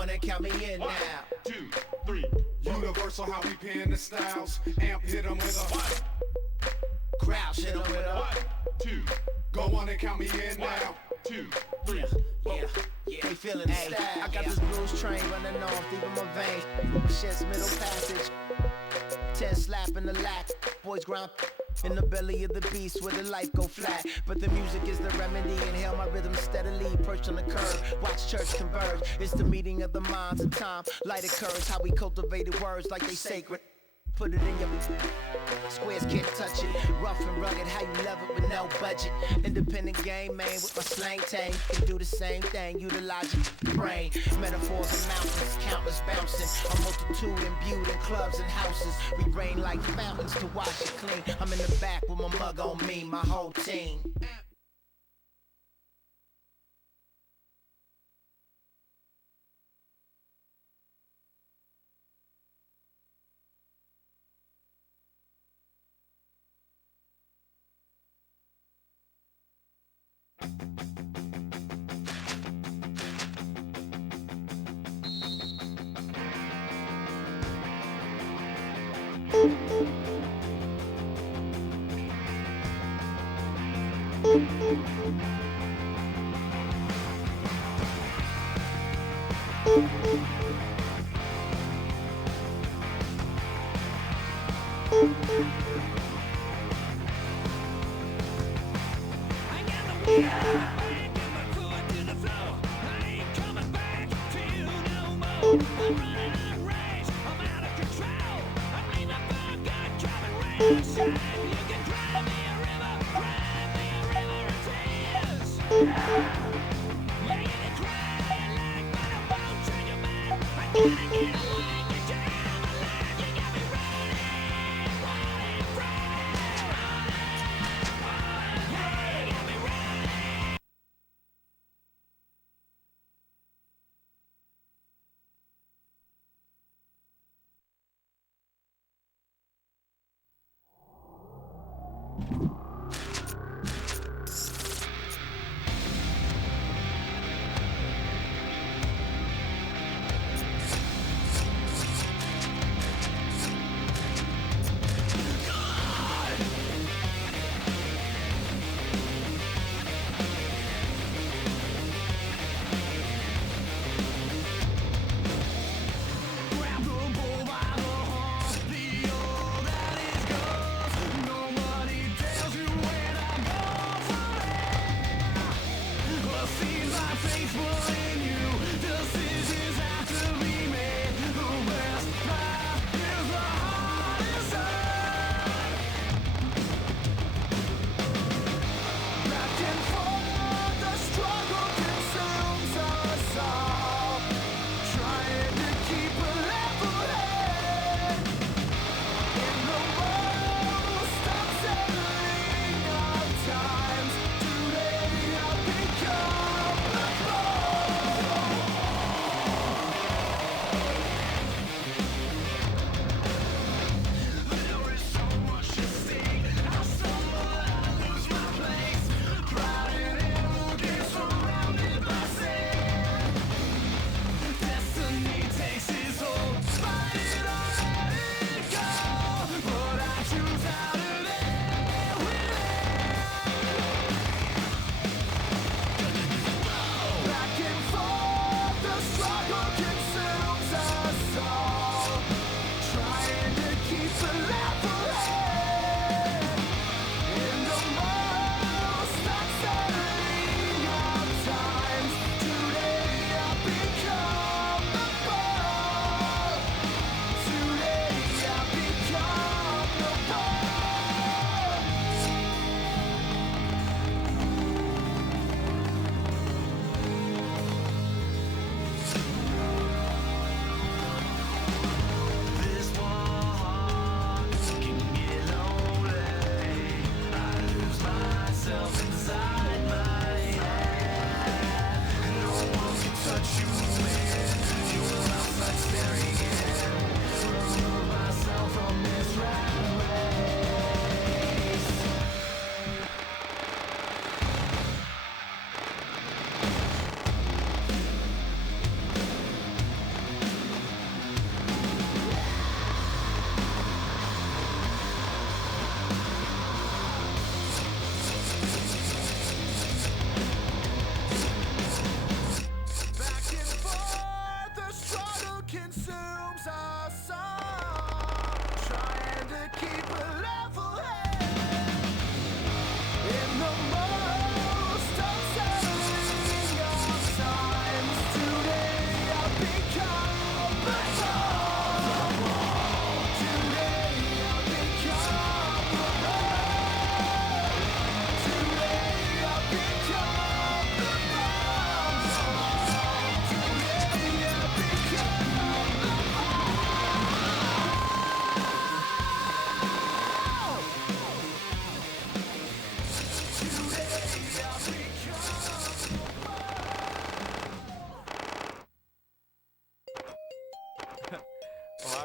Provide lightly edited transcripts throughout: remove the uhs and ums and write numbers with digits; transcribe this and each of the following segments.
on and count me in now. 1, 2, 3. Universal how we pin the styles. Amp hit 'em with a Crouch hit 'em with a 1, 2. Go on and count me in now. 2, 3. Yeah, they feeling the style. I got this blues train running off deep in my veins. Shit's middle passage. 10 slap in the lack. Boys grind in the belly of the beast where the life go flat. But the music is the remedy. Inhale my rhythm steadily. Perched on the curb. Watch church converge. It's the meeting of the minds and time. Light occurs. How we cultivated words like they sacred. Put it in your squares, can't touch it. Rough and rugged, how you love it with no budget. Independent game, man, with my slang tang. Can do the same thing, utilize your brain. Metaphors and mountains, countless bouncing. A multitude imbued in clubs and houses. We rain like fountains to wash it clean. I'm in the back with my mug on me, my whole team.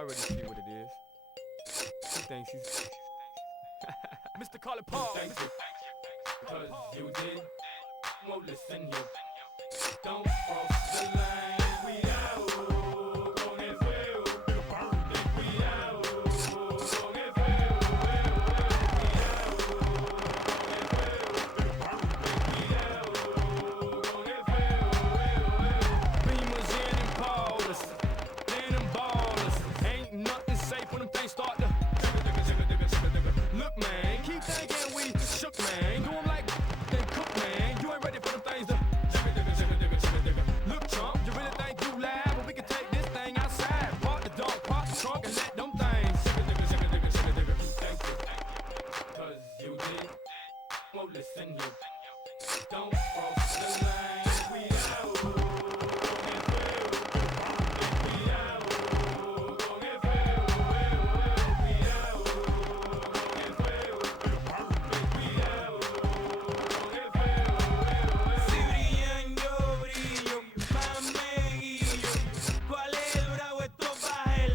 already see what it is. He thinks he's Mr. Carly Paul. Thank you, cause you did. Well, listen here. Don't cross the line. We out con el fuego. We out con el fuego. Beamers in and Paulus, then them ballers. Ain't nothing safe when them things start to. Look, man, keep thinking we shook, man. Do 'em like they cook, man. You ain't ready for them things to. Look, chump, you really think you loud? But we can take this thing outside. Park the dog, park the trunk, and let them things. Thank you, cause you did. Well, listen here. Don't cross the line. We out con el fuego. We out con el fuego. We out con el fuego. We out con el fuego. Si brillan yo brillo, más me guillo. ¿Cuál es el bravo? Esto pa' él.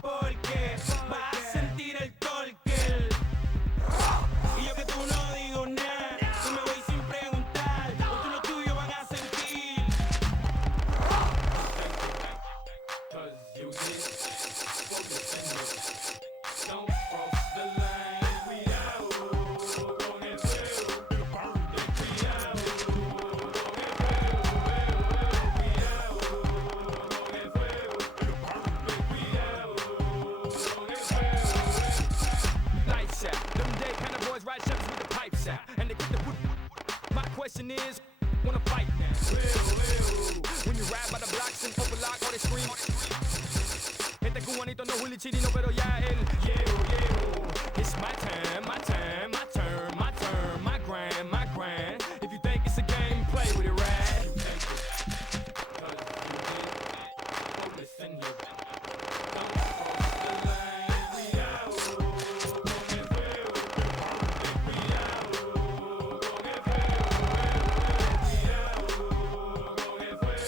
Porque vas a sentir el torque. Y yo que tú no digo nada, yo me voy sin preguntar. Porque los tuyos van a sentir. Cause you did. Well, listen here. Don't cross the line. We out con el fuego. We out con el fuego. We out con el fuego. We out con el fuego. Lights out. Them day kind of boys ride shirts with the pipes out. And they get the wood. My question is, wanna fight now? When you ride by the blocks and overlock all they scream. Este cubanito no Willy Chirino, pero ya él llego. It's my time, my time, my turn, my turn, my grind, my grind. If you think it's a game, play with it, right? Cause you did. Well, listen here. Don't cross the line. We out con el fuego. We out con el fuego. We out con el fuego. We out con el fuego.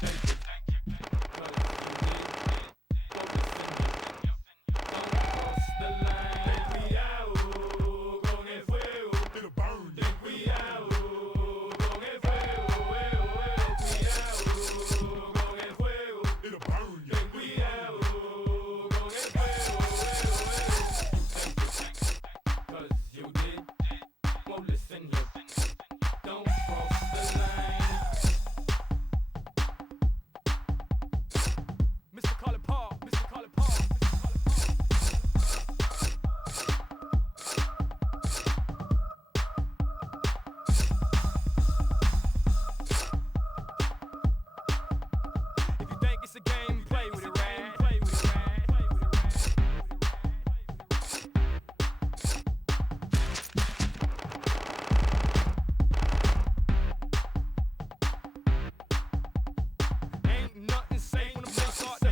Thank you, cause you did. Well, listen here. Don't cross the line. We out con el fuego. It'll burn. We out con el fuego. We out con el fuego. It'll burn. We out con el fuego. Cause you did. Well, listen here. Don't cross the line. Mr. Carly Paul, Mr. Carly Paul, Mr. If you think it's a game, play with it, right? Play with it, right? Play with it, right? Ain't nothing safe when the play start to.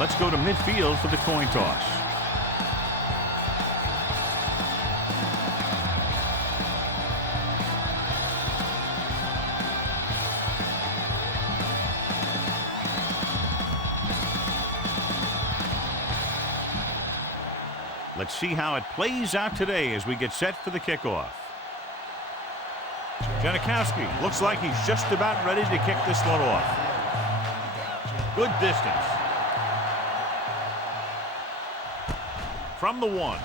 Let's go to midfield for the coin toss. Let's see how it plays out today as we get set for the kickoff. Janikowski looks like he's just about ready to kick this one off. Good distance. From the 1.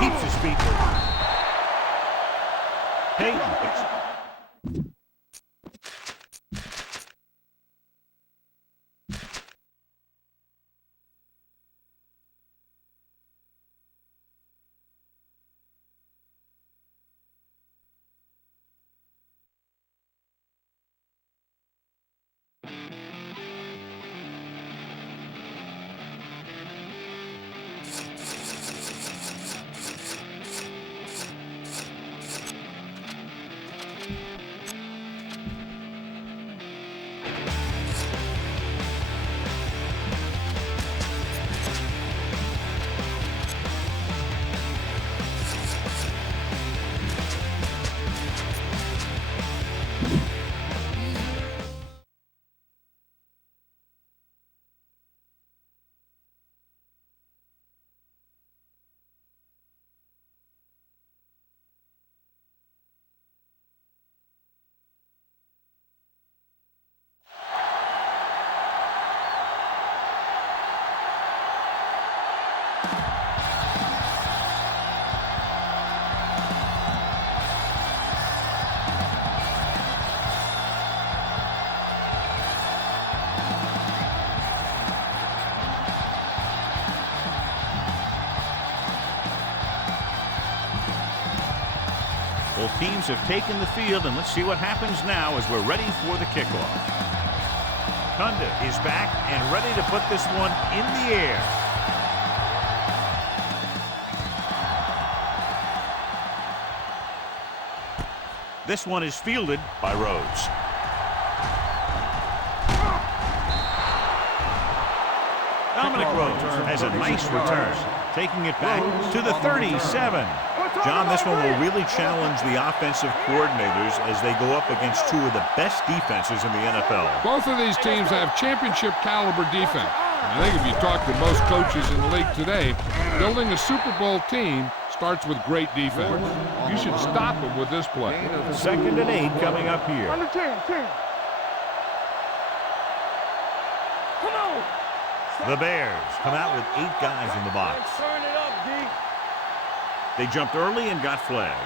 Keeps his feet moving. Peyton. Both teams have taken the field, and let's see what happens now as we're ready for the kickoff. Kunda is back and ready to put this one in the air. This one is fielded by Rhodes. Down Dominic Rhodes has a nice return, taking it back to the 37. John, this one will really challenge the offensive coordinators as they go up against two of the best defenses in the NFL. Both of these teams have championship caliber defense. I think if you talk to most coaches in the league today, building a Super Bowl team starts with great defense. You should stop them with this play. 2nd and 8 coming up here. Under 10. Come on. The Bears come out with 8 guys in the box. Turn it up, D. They jumped early and got flagged.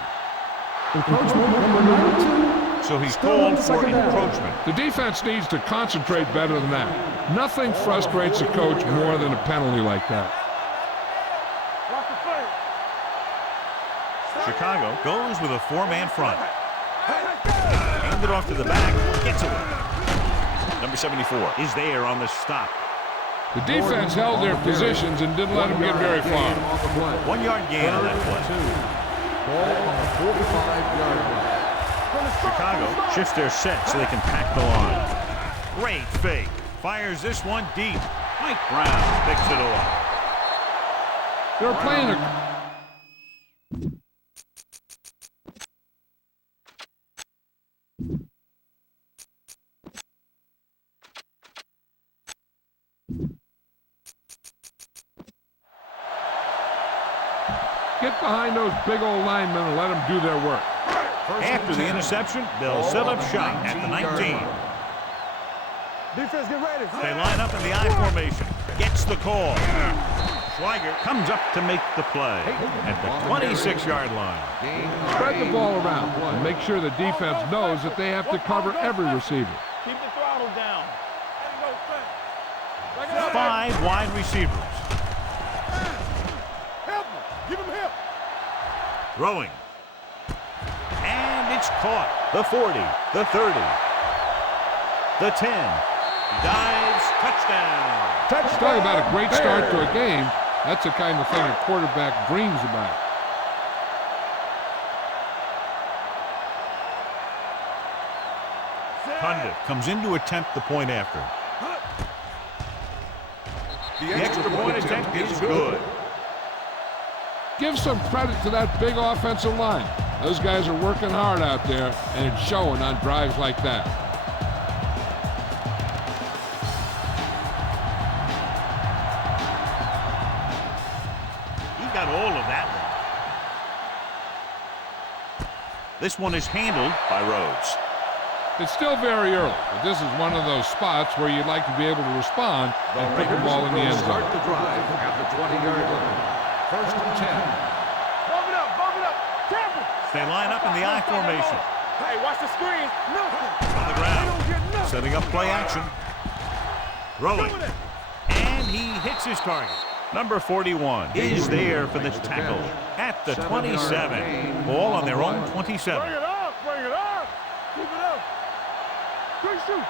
Encroachment number 92. So he's called for encroachment. The defense needs to concentrate better than that. Nothing frustrates a coach more than a penalty like that. Watch the play. Chicago goes with a 4-man front. Hand it off to the back, gets away. Number 74 is there on the stop. The defense held their positions and didn't let them get very far. 1 yard gain on that play. Ball on the 45-yard line. Chicago shifts their set so they can pack the line. Great fake. Fires this one deep. Mike Brown picks it off. They're playing a... Get behind those big old linemen and let them do their work. After the interception, they'll set up shop at the 19. Defense, get ready. They line up in the I formation. Gets the call. Schweiger comes up to make the play at the 26-yard line. Spread the ball around and make sure the defense knows that they have to cover every receiver. Keep the throttle down. 5 wide receivers. Help him. Give him help. Throwing. And it's caught. The 40, the 30, the 10. Dives, touchdown. Talk about a great start to a game. That's the kind of thing a quarterback dreams about. Condit comes in to attempt the point after. The extra point attempt is good. Give some credit to that big offensive line. Those guys are working hard out there, and it's showing on drives like that. He got all of that one. This one is handled by Rhodes. It's still very early, but this is one of those spots where you'd like to be able to respond and put the ball in the end zone. Start the drive at the 20-yard line. 1st and 10. Bump it up. Tampa. They line up in the I formation. Hey, watch the screen. No. On the ground. Setting up play action. Throwing. And he hits his target. Number 41 is there for the tackle at the 27. Ball on their own 27. Bring it up. Keep it up. Quick shoot.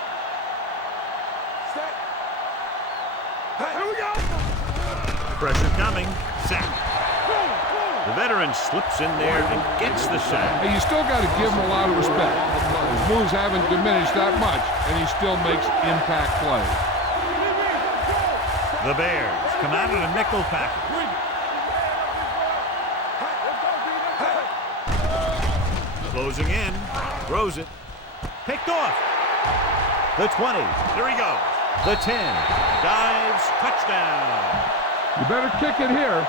Set. Hey, here we go. Pressure coming. Sack. The veteran slips in there and gets the sack. Hey, you still got to give him a lot of respect. His moves haven't diminished that much, and he still makes impact plays. The Bears come out in a nickel package. Closing in. Throws it. Picked off. The 20. There he goes. The 10. Dives. Touchdown. You better kick it here.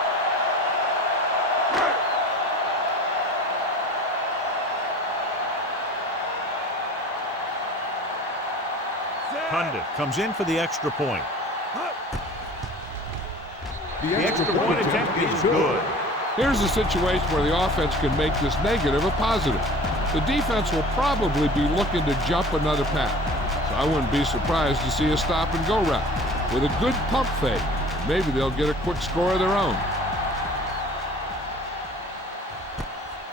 Condit comes in for the extra point. The extra point attempt is good. Here's a situation where the offense can make this negative a positive. The defense will probably be looking to jump another pass. So I wouldn't be surprised to see a stop-and-go route. With a good pump fake, maybe they'll get a quick score of their own.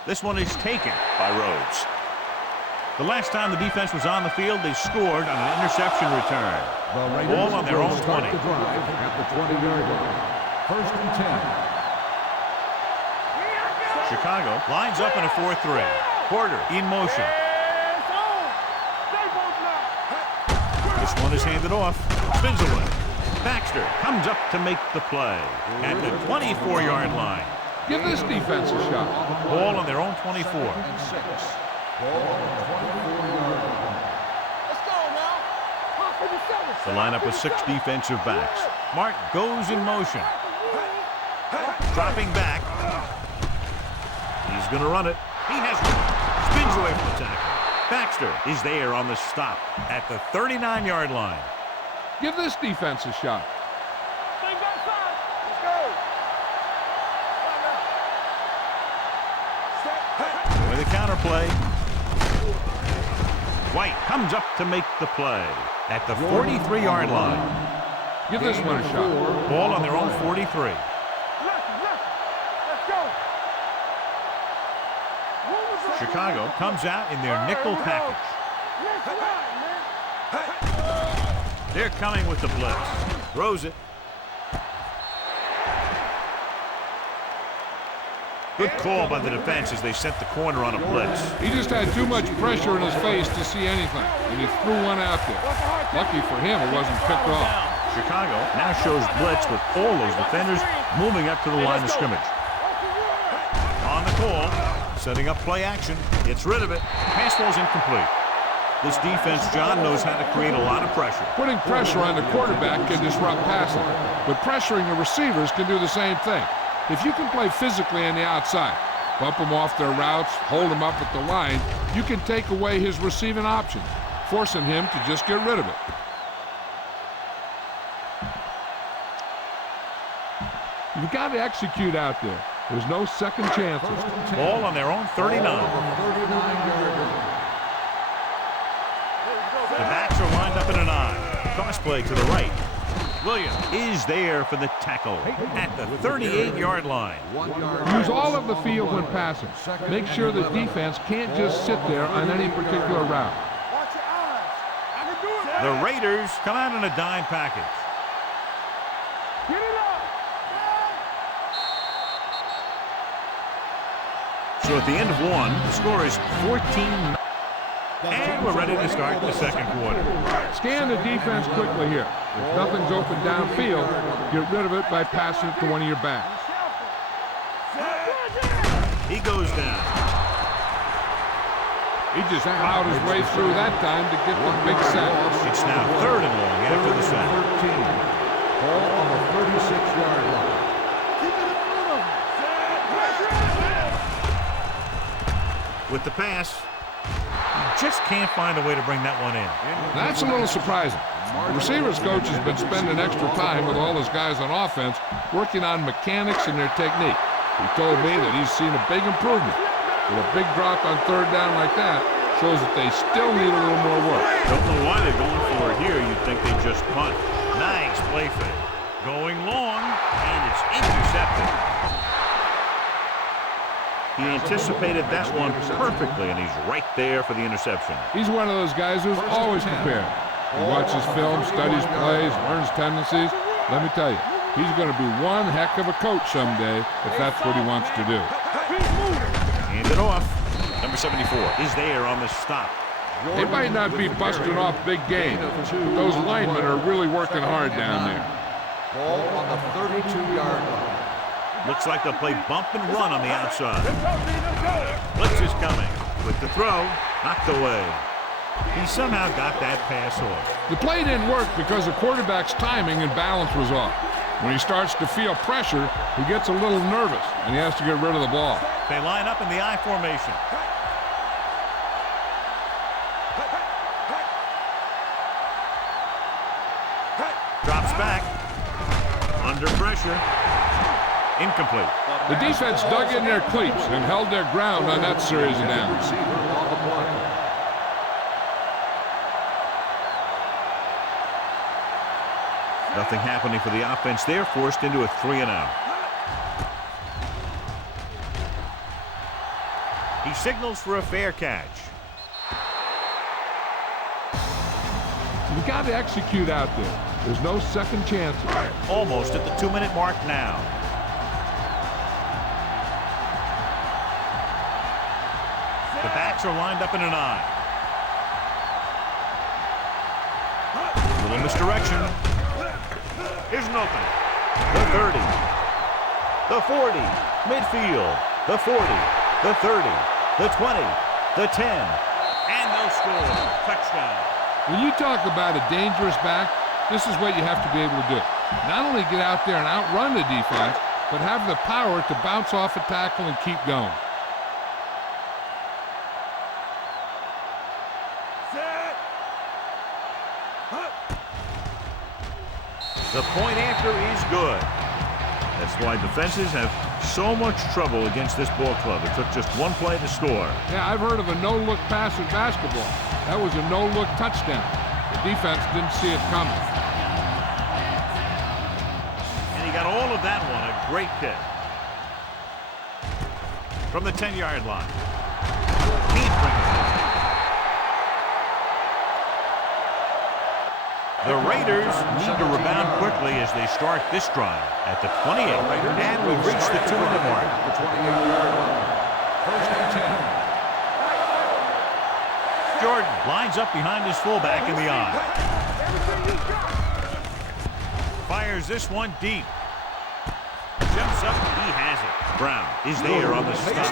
This one is taken by Rhodes. The last time the defense was on the field, they scored on an interception return. Ball on their own 20. Start the drive at the 20-yard line. 1st and 10. Chicago lines up in a 4-3. Porter in motion. This one is handed off. Spins away. Baxter comes up to make the play at the 24-yard line. Give this defense a shot. Ball on their own 24. Ball on the 24-yard line. The lineup with 6 defensive backs. Mark goes in motion. Dropping back. He's going to run it. He has one. Spins away from the tackle. Baxter is there on the stop at the 39-yard line. Give this defense a shot. With a counter play. White comes up to make the play at the 43-yard line. Give this one a shot. Ball on their own 43. Chicago comes out in their nickel package. They're coming with the blitz. Throws it. Good call by the defense as they set the corner on a blitz. He just had too much pressure in his face to see anything, and he threw one out there. Lucky for him, it wasn't picked off. Chicago now shows blitz with all those defenders moving up to the line of scrimmage. On the call, setting up play action, gets rid of it. Pass ball's incomplete. This defense, John, knows how to create a lot of pressure. Putting pressure on the quarterback can disrupt passing, but pressuring the receivers can do the same thing. If you can play physically on the outside, bump them off their routes, hold them up at the line, you can take away his receiving options, forcing him to just get rid of it. You've got to execute out there. There's no second chances. Ball on their own 39. The backs are lined up in an I. Cross play to the right. Williams is there for the tackle at the 38-yard line. Use all of the field when passing. Make sure the defense can't just sit there on any particular route. The Raiders come out in a dime package. So at the end of one, the score is 14-9. And we're ready to start the second quarter. Scan the defense quickly here. If nothing's open downfield, get rid of it by passing it to one of your backs. He goes down. He just plowed his way through that time to get the big sack. It's now 3rd and long after the sack. Ball on the 36-yard line. With the pass, just can't find a way to bring that one in. That's a little surprising. The receivers coach has been spending extra time with all his guys on offense working on mechanics and their technique. He told me that he's seen a big improvement. With a big drop on 3rd down like that shows that they still need a little more work. Don't know why they're going for it here. You'd think they just punt. Nice play fake. Going long, and it's intercepted. He anticipated that one perfectly, and he's right there for the interception. He's one of those guys who's always prepared. He watches film, studies plays, learns tendencies. Let me tell you, he's going to be one heck of a coach someday if that's what he wants to do. Hand it off. Number 74 is there on the stop. They might not be busting off big game, but those linemen are really working hard down there. Ball on the 32-yard line. Looks like they'll play bump and run on the outside. Blitz is coming. With the throw, knocked away. He somehow got that pass off. The play didn't work because the quarterback's timing and balance was off. When he starts to feel pressure, he gets a little nervous, and he has to get rid of the ball. They line up in the I formation. Drops back. Under pressure. Incomplete. The defense dug in their cleats and held their ground on that series of downs. Nothing happening for the offense. They're forced into a 3-and-out. He signals for a fair catch. You've got to execute out there. There's no second chances. Almost at the 2-minute mark now. The backs are lined up in an I. Little misdirection. Here's an opening. The 30. The 40. Midfield. The 40. The 30. The 20. The 10. And no score. Touchdown. When you talk about a dangerous back, this is what you have to be able to do. Not only get out there and outrun the defense, but have the power to bounce off a tackle and keep going. The point after is good. That's why defenses have so much trouble against this ball club. It took just one play to score. Yeah, I've heard of a no-look pass in basketball. That was a no-look touchdown. The defense didn't see it coming. And he got all of that one. A great kick. From the 10-yard line. Can't bring it down. The Raiders need to rebound quickly as they start this drive at the 28. And we've reached the 2-minute mark. The 28-yard line. First and 10. Jordan lines up behind his fullback in the eye. Fires this one deep. Jumps up, he has it. Brown is there on the stop.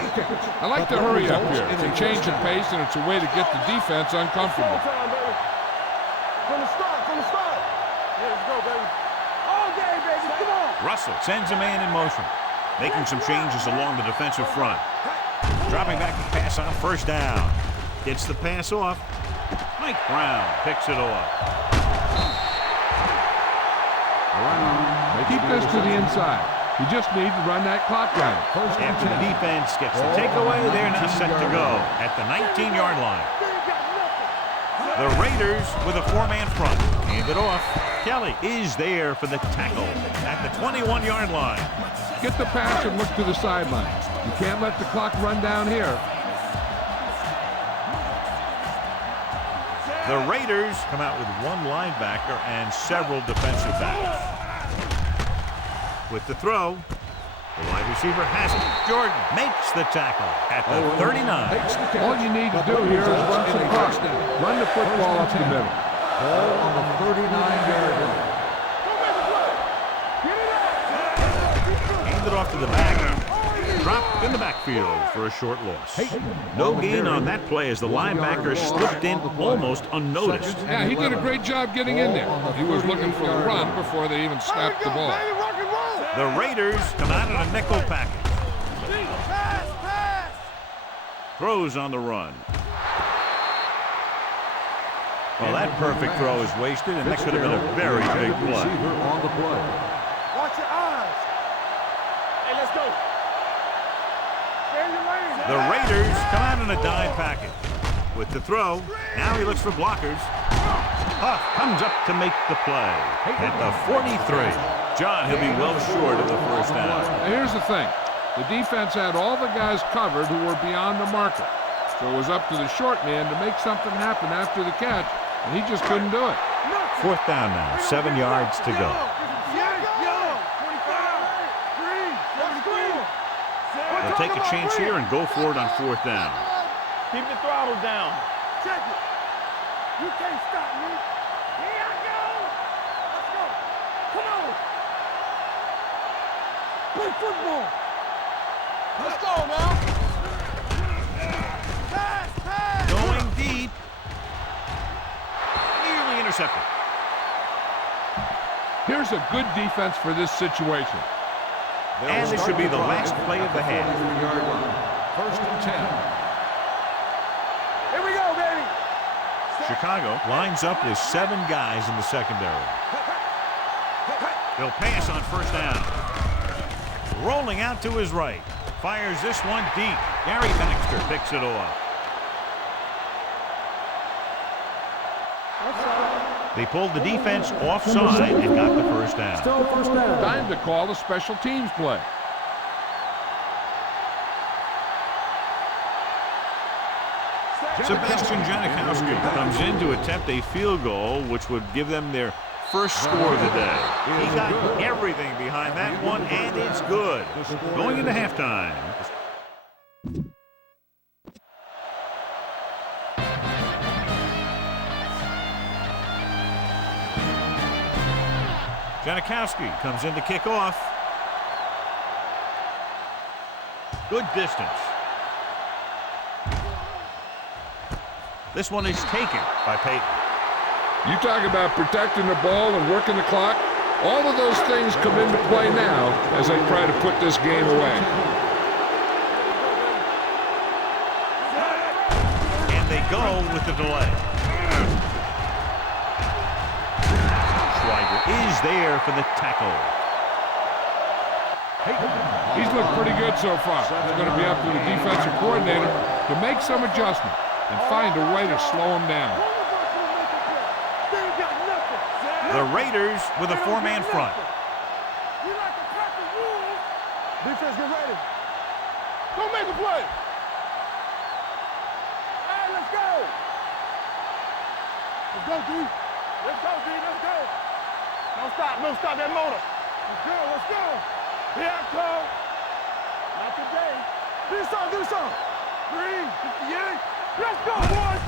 I like to hurry up here. It's a change of pace, and it's a way to get the defense uncomfortable. From the start. Here we go, baby. All day, baby. Come on. Russell sends a man in motion, making some changes along the defensive front. Dropping back to pass on first down. Gets the pass off. Mike Brown picks it off. Keep this to the inside. You just need to run that clock down. After the defense gets the takeaway, they're now set to go at the 19-yard line. The Raiders with a four-man front. Hand it off. Kelly is there for the tackle at the 21-yard line. Get the pass and look to the sideline. You can't let the clock run down here. The Raiders come out with one linebacker and several defensive backs. With the throw, the wide receiver has it. Jordan makes the tackle at the 39. All you need to do here is run some cross down. Run the football up the middle. Ball on the 39-yard line. Hand it off to the back. Dropped in the backfield for a short loss. No gain on that play as the linebacker slipped in almost unnoticed. Yeah, he did a great job getting in there. He was looking for the run before they even snapped the ball. The Raiders come out in a nickel package. Throws on the run. Well, that perfect throw is wasted, and that could have been a very big play. On the play. Watch your eyes. Hey, let's go. Stay in your lane. The Raiders come out in a dime package. With the throw, now he looks for blockers. Huff comes up to make the play at the 43. John, he'll be well short of the first down. Now, here's the thing. The defense had all the guys covered who were beyond the marker. So it was up to the short man to make something happen after the catch, and he just couldn't do it. Fourth down now, 7 yards to go. They'll take a chance here and go for it on fourth down. Keep the throttle down. Check it. You can't stop me. Here I go. Let's go. Come on. Play football. Let's go now. Pass. Going deep. Nearly intercepted. Here's a good defense for this situation. And this should be the last play of the half. First and 10. Here we go, baby. Chicago lines up with 7 guys in the secondary. They'll pass on first down. Rolling out to his right. Fires this one deep. Gary Baxter picks it off. They pulled the defense offside and got the first down. Time to call a special teams play. Sebastian Janikowski comes in to attempt a field goal, which would give them their first score of the day. He got everything behind that one, and it's good. Going into halftime. Janikowski comes in to kick off. Good distance. This one is taken by Peyton. You talk about protecting the ball and working the clock. All of those things come into play now as they try to put this game away. And they go with the delay. Schweiger is there for the tackle. He's looked pretty good so far. It's going to be up to the defensive coordinator to make some adjustment and find a way to slow him down. The Raiders with a four-man front. Defense, get ready. Go make a play. Hey, let's go. Let's go, D. Let's go, D. Let's go. Don't stop that motor. Let's go, let's go. Here I come. Not today. Do something. 358. Let's go, boys.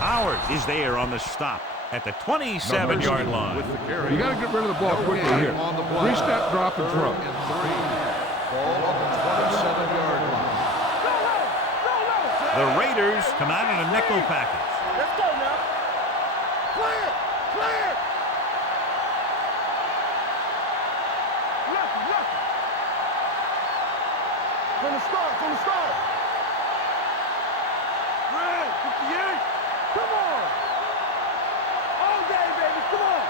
Howard is there on the stop at the 27-yard line. You got to get rid of the ball quickly here. Three-step drop and throw. Ball on the 27-yard line. The Raiders come out in a nickel package. Let's go now. Play it. Left. From the start. Red, 58. Come on. All day, baby. Come on.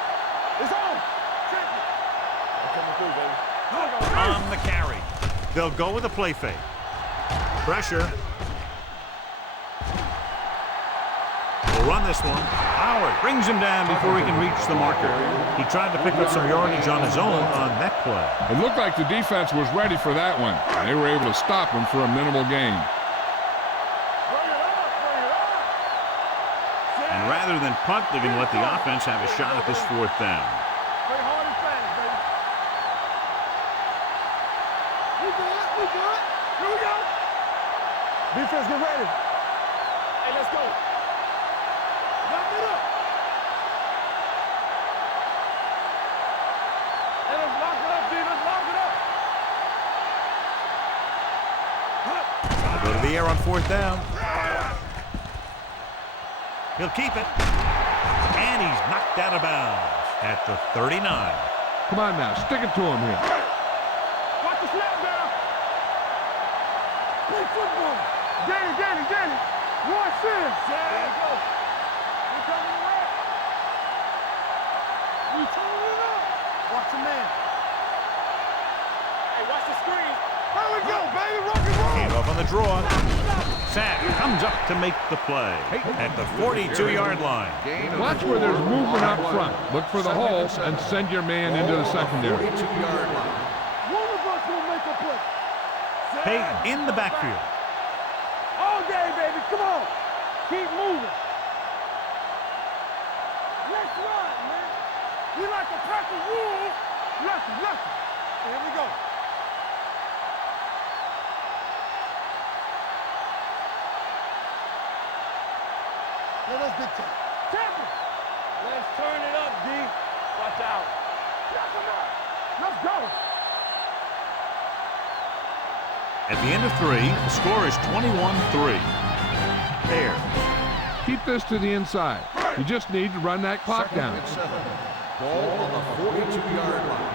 It's on. Check it. I'm coming through, baby. On the carry. They'll go with a play fake. Pressure. We'll run this one. Howard brings him down before he can reach the marker. He tried to pick up some yardage on his own on that play. It looked like the defense was ready for that one. They were able to stop him for a minimal gain. And rather than punt, they're going to let the offense have a shot at this fourth down. Play hard and fast, baby. We good. Here we go. Defense, get ready. Hey, let's go. Lock it up. Hey, let's lock it up, D. Let's lock it up. Go to the air on fourth down. He'll keep it. And he's knocked out of bounds at the 39. Come on now, stick it to him here. Watch the snap down. Play football. Danny. Watch this. There you go. We coming around. We turning it up. Watch the man. Hey, watch the screen. There we go, baby. Rock and roll. Hand off on the draw. Sack comes up to make the play at the 42-yard line. Watch where there's movement up front. Look for the hole and send your man into the secondary. 42-yard line. One of us will make a play. Peyton in the backfield. All day, baby. Come on. Keep moving. Let's run, man. We like a pack of wolves. Left. Here we go. Let us big time. Tampa. Let's turn it up, D. Watch out. Let's go. At the end of 3, the score is 21-3. There. Keep this to the inside. You just need to run that clock Second down. and 7. Ball on the 42-yard line.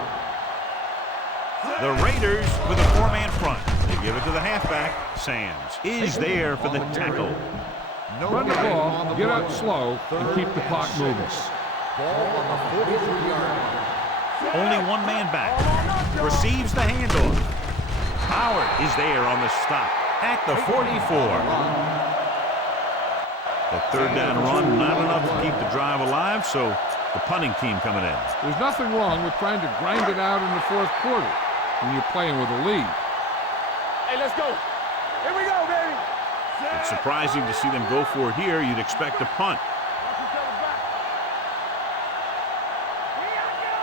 The Raiders with a four-man front. They give it to the halfback. Sands is there for the tackle. No Run the gain ball, on the get play. out slow, and keep the clock moving. Ball on the 43-yard line. Only one man back. Receives the handoff. Howard is there on the stop at the 44. The third down run, not enough to keep the drive alive, so the punting team coming in. There's nothing wrong with trying to grind it out in the fourth quarter when you're playing with a lead. Hey, let's go. Here we go, baby. It's surprising to see them go for it here. You'd expect a punt. Watch each other's back. Here I go.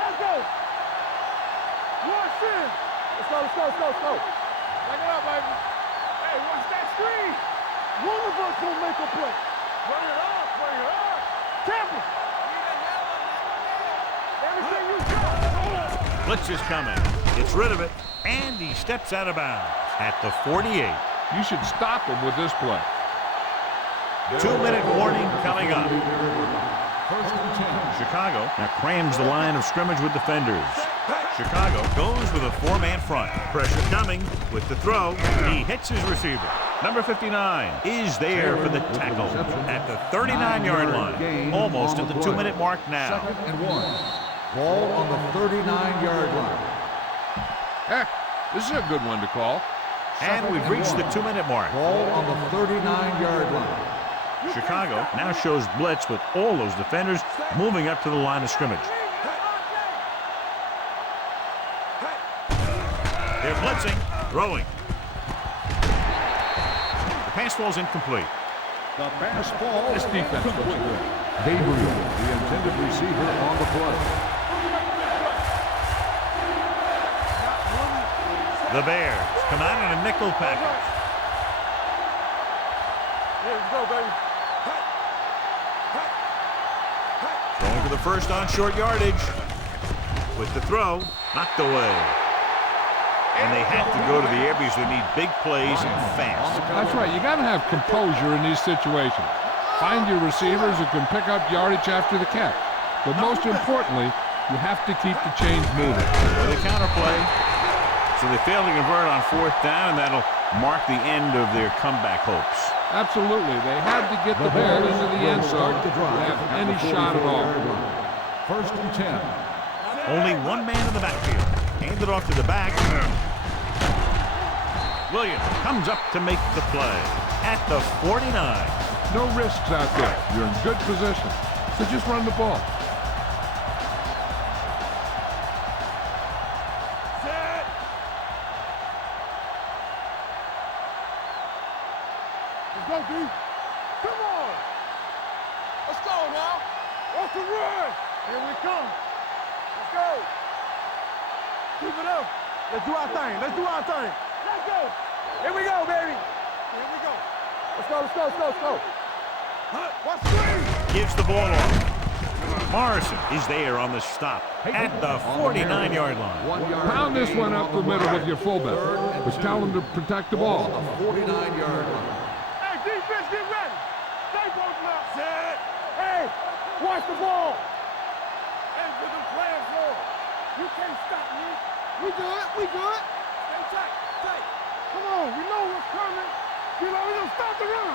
Let's go. Watch this. Let's go. Back it up, baby. Hey, watch that screen. One of us will make a play. Bring it up. Tampa. Blitz is coming. Gets rid of it, and he steps out of bounds at the 48. You should stop him with this play. 2-minute warning coming up. First and 10. Chicago now crams the line of scrimmage with defenders. Chicago goes with a 4-man front. Pressure coming with the throw. He hits his receiver. Number 59 is there for the tackle at the 39-yard line. Almost at the 2-minute mark now. Second and 1. Ball on the 39-yard line. Heck, this is a good one to call. And we've reached the 2-minute mark. Ball on the 39-yard line. Chicago now shows blitz with all those defenders moving up to the line of scrimmage. They're blitzing, throwing. The pass falls incomplete. The pass falls. This defense looks good. Gabriel, the intended receiver on the play. The Bears come out in a nickel package. Here we go, baby. Going for the first on short yardage. With the throw, knocked away. And they have to go to the air because they need big plays and fast. That's right. You got to have composure in these situations. Find your receivers who can pick up yardage after the catch. But most importantly, you have to keep the chains moving. With a counterplay. So they fail to convert on 4th down, and that'll mark the end of their comeback hopes. Absolutely. They had to get the ball into the end zone to have any shot at all. First and 10. Only one man in the backfield. Hand it off to the back. Williams comes up to make the play at the 49. No risks out there. You're in good position. So just run the ball. Set. Let's go, D. Come on. Let's go now. Off the run. Here we come. Let's go. Keep it up. Let's do our thing. Let's do our thing. Let's go. Here we go, baby. Here we go. Let's go, let's go, let's go, let's go. Watch the Gives the ball off. Morrison is there on the stop at the 49-yard line. Pound this one up the middle with your fullback. But tell them to protect the ball. 49-yard line. Hey, defense, get ready. Stay both now. Set. Hey, watch the ball. Hey, put them plans low. You can't stop me. We good, we good. Stay tight, tight. Come on, we know what's coming. You know, we don't stop the run.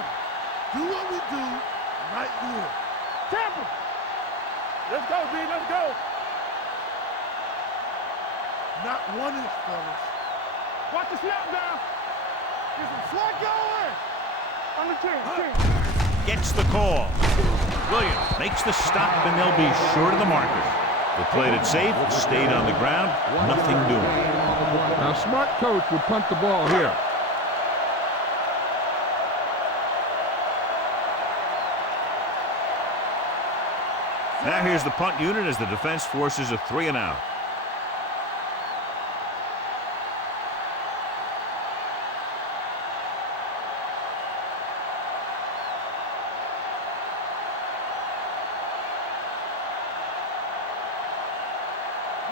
Do what we do right here. Tampa. Let's go, B, let's go. Not one inch, fellas. Watch the snap down. Get some slack going. On the 10. Gets the call. Williams makes the stop, and they'll be short of the marker. They played it safe, stayed on the ground, nothing doing. Now, a smart coach would punt the ball here. Now here's the punt unit as the defense forces a 3-and-out.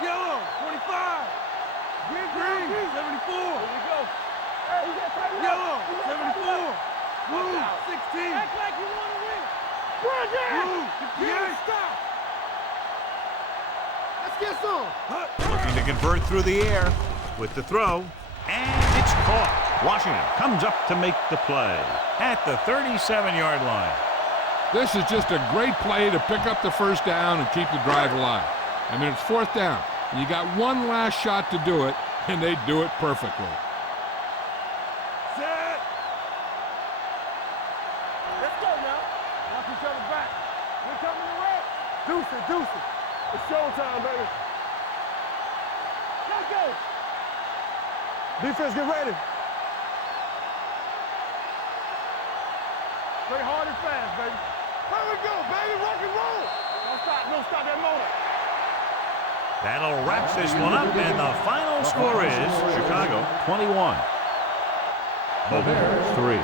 Yellow, 25. Green, 74. Here we go. Hey, yellow, 74. Blue, 16. Act like you want to win. Blue, 58. Stop. Let's get some. Looking to convert through the air with the throw, and it's caught. Washington comes up to make the play at the 37-yard line. This is just a great play to pick up the first down and keep the drive alive. I mean, it's 4th down. And you got one last shot to do it, and they do it perfectly. Set. Let's go now. Watch each other back. We're coming to red. Deuce it, deuce it. It's showtime, baby. Let's go. Defense, get ready. Play hard and fast, baby. Here we go, baby. Rock and roll. Don't stop that motor. That'll wrap this one up, and the final score is Chicago 21. The Bears 3.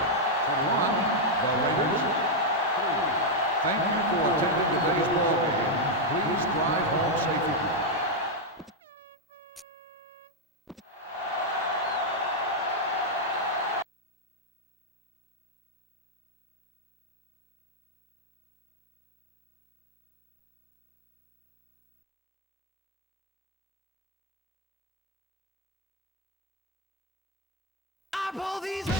Thank you for attending today's ball game. Please drive home safely. I pull these